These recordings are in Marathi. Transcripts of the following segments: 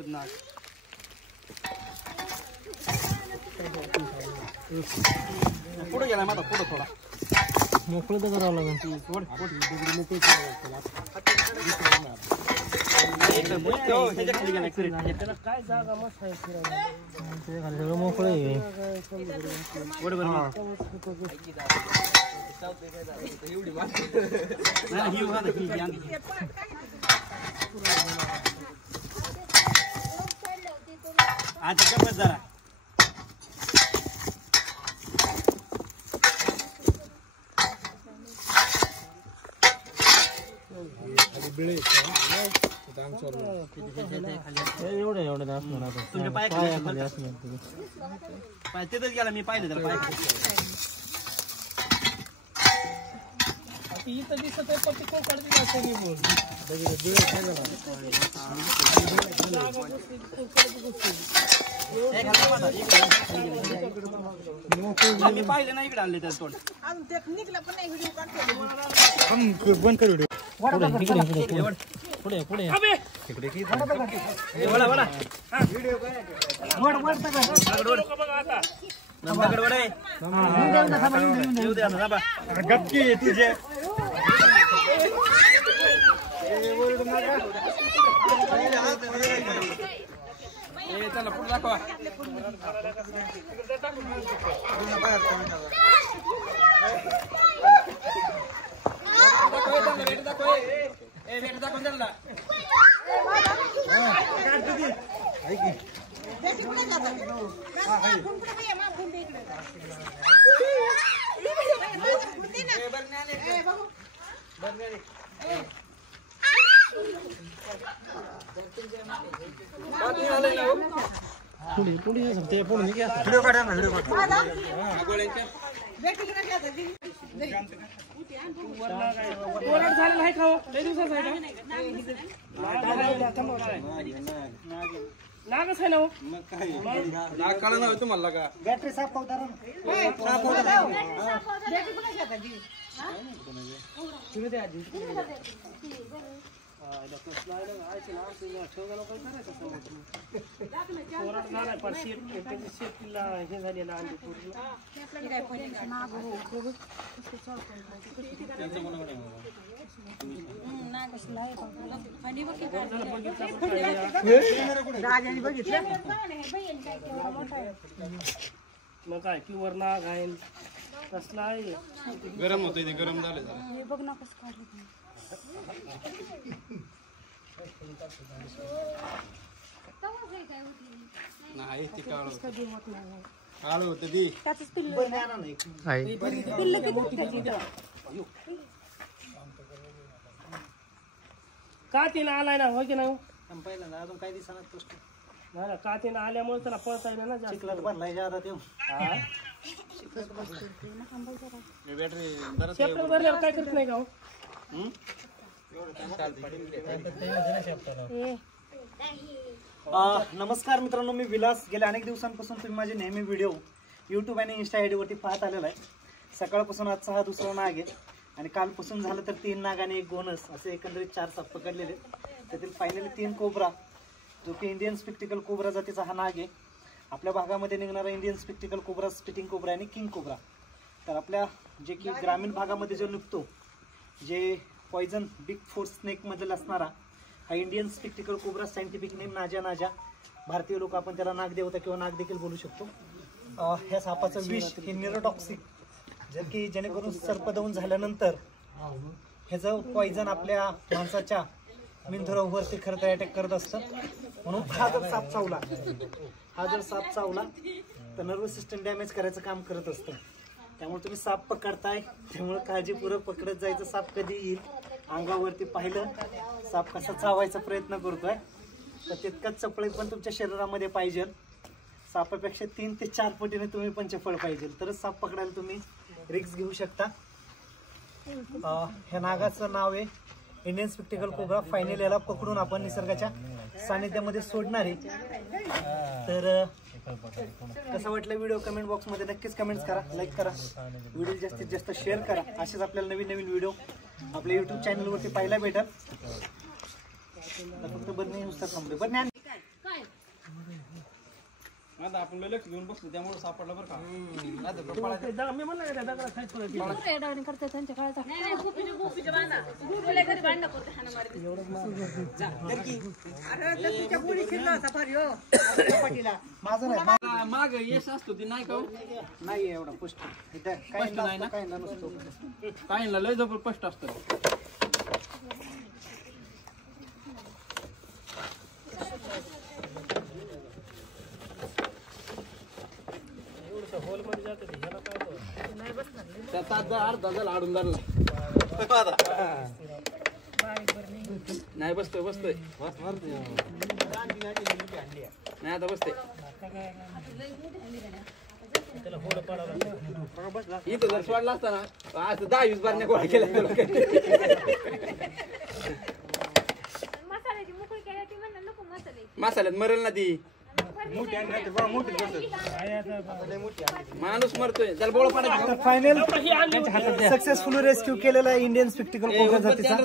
दाखवत नाग पुढे गेला माझा पुढे थोडा मोकळं तर करावं लागेल काय जागा मस्त आहे सगळं मोकळं आहे आता जबरदस्त जरा एवढं असणार तुमच्या पाय तिथंच गेला मी पाहिलं त्याला पाय इथं दिसत आहे पण तिकडे मी पाहिलं नाही इकडे आणले त्याला तोंड बंद कर पुढे पुढे गप्पी तुझे चला पुढे दाखवा पुढे पुढे सकते पुढे नहीं क्या वीडियो काढा ना वीडियो काढा वरड झालेला आहे खाओ लय दिवसाचा आहे नागच आहे ना हो मग काय नाग काढा ना तुम्हाला का बॅटरी साफ होता ना साफ होता बॅटरी कुठे घेता जी हां तुम्ही ते आजी मग काय प्युअर नाग आहे कसला आहे गरम होतंय ते गरम झालं बघ ना कसं काढलं नाही ती काळ होत ती का तिनं आलाय ना हो की नाही पहिल्यांदा अजून काही दिवसांना ना का तिनं आल्यामुळे त्याला पळता येईल ना जास्त बनलाय जादा ते बॅटरी भरल्यावर काय करत नाही का नमस्कार मित्रांनो, मी विलास. गेल्या अनेक दिवसांपासून तुम्ही माझे नेहमी व्हिडिओ यूट्यूब आणि इंस्टा आयडी वरती पाहत आलेला आहे. सकाळपासून आजचा हा दुसरा नाग आहे आणि कालपासून झालं तर 3 नाग आणि 1 गोनस असे एकंदरीत 4 साप पकडलेले. त्यातील फायनली 3 कोब्रा, जो की इंडियन स्पेक्टिकल कोब्रा जातीचा हा नाग आहे. आपल्या भागामध्ये निघणारा Indian spectacled cobra, spitting cobra आणि किंग कोब्रा. तर आपल्या जे की ग्रामीण भागामध्ये जो निघतो, जे पॉइझन बिग फोर स्नेक मधील असणारा हा Indian spectacled cobra, scientific name नाजा नाजा. भारतीय लोक आपण त्याला नाग देवता किंवा नाग देखील बोलू शकतो. ह्या सापाचं विष हे न्यूरोटॉक्सिक, जर की जेणेकरून सर्पदंश झाल्यानंतर ह्याचं पॉइझन आपल्या माणसाच्या मेंदुरावरती खरं तर अटॅक करत असतं. म्हणून हा जर साप चावला तर नर्वस सिस्टम डॅमेज करायचं काम करत असतं. त्यामुळे तुम्ही साप पकडताय, त्यामुळे काळजीपूर्वक पकडत जायचं. साप कधी येईल अंगावरती पाहिलं साप कसा चावायचा प्रयत्न करतोय, तर तितकंच चपळी पण तुमच्या शरीरामध्ये पाहिजे. सापापेक्षा 3 ते 4 पटीने तुम्ही पण चपळ पाहिजे, तरच साप पकडायला तुम्ही रिस्क घेऊ शकता. ह्या नागाचं नाव आहे इंडियन स्पेक्टिकल कोब्रा. फायनल याला पकडून आपण निसर्गाच्या सानिध्यामध्ये सोडणार आहे. तर कसं वाटलं व्हिडिओ कमेंट बॉक्स मध्ये नक्कीच कमेंट्स करा, लाईक करा, व्हिडिओ जास्तीत जास्त शेअर करा. असेच आपल्याला नवीन नवीन व्हिडिओ आपल्या यूट्यूब चॅनलवरती पाहायला भेटल. फक्त बरं नाही नुसतं थांबले बरं नाही आता आपण लक्ष घेऊन बसलो त्यामुळे सापडला बरं का. मी म्हणलं का त्या दगडात खायचं थोडं केलं. माग यश असतो ते नाही का हो? नाही एवढा पुष्ट स्पष्ट नाही ना? काही नसतो. काहींना लय जबर स्पष्ट असतं. त्यात अर्धा झाला आडून धरला नाही बसतोय बसतोय नाही आता बसते इथं जर सोडला असता ना असं 10-20 बारण्या गोळा केल्या मसाल्यात मरेल ना ती माणूस मरतोय त्याला बोळ पाडायचं. फायनल सक्सेसफुल रेस्क्यू केलेला इंडियन स्पेक्टिकल कोब्रा जातीचा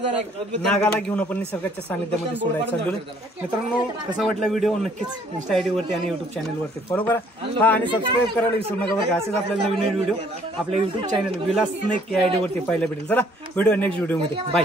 नागाला घेऊन आपण निसर्गाच्या सानिध्यामध्ये सोडायचं चाललोय. मित्रांनो कसा वाटला व्हिडिओ नक्कीच इंस्टा आयडी वरती आणि युट्यूब चॅनल वरती फॉलो करा आणि सबस्क्राईब करायला विसरू नका बरं. असेच आपल्याला नवीन व्हिडिओ आपल्या युट्यूब चॅनल विलास स्नेक या आयडी वरती पाहायला भेटेल. चला व्हिडिओ नेक्स्ट व्हिडिओ मध्ये बाय.